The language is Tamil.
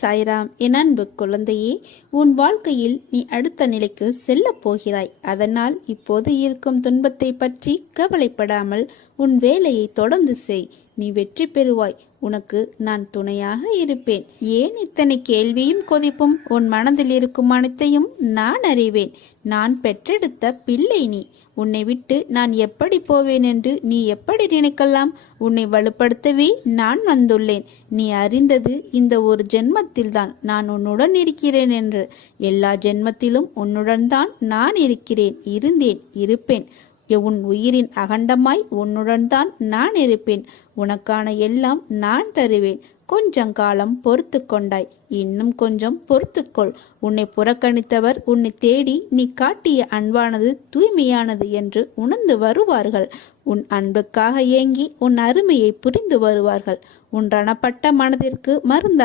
சாய்ராம் என் அன்பு குழந்தையே உன் வாழ்க்கையில் நீ அடுத்த நிலைக்கு செல்லப் போகிறாய். அதனால் இப்போது இருக்கும் துன்பத்தை பற்றி கவலைப்படாமல் உன் வேலையை தொடர்ந்து செய். நீ வெற்றி பெறுவாய். உனக்கு நான் துணையாக இருப்பேன். ஏன் இத்தனை கேள்வியும் கொதிப்பும் உன் மனதில் இருக்கும் அனைத்தையும் நான் அறிவேன். நான் பெற்றெடுத்த பிள்ளை நீ. உன்னை விட்டு நான் எப்படி போவேன் என்று நீ எப்படி நினைக்கலாம்? உன்னை வலுப்படுத்தவே நான் வந்துள்ளேன். நீ அறிந்தது இந்த ஒரு ஜென்மத்தில்தான் நான் உன்னுடன் இருக்கிறேன் என்று. எல்லா ஜென்மத்திலும் உன்னுடன் தான் நான் இருக்கிறேன் இருந்தேன் இருப்பேன். உன் உயிரின் அகண்டமாய் உன்னுடன் தான் நான் இருப்பேன். உனக்கான எல்லாம் நான் தருவேன். கொஞ்சம் காலம் பொறுத்து கொண்டாய். இன்னும் கொஞ்சம் பொறுத்துக்கொள் உன்னை புறக்கணித்தவர் உன்னை தேடி நீ காட்டிய அன்பானது தூய்மையானது என்று உணர்ந்து வருவார்கள். உன் அன்புக்காக ஏங்கி உன் அருமையை புரிந்து வருவார்கள். உன் ரணப்பட்ட மனதிற்கு மருந்தா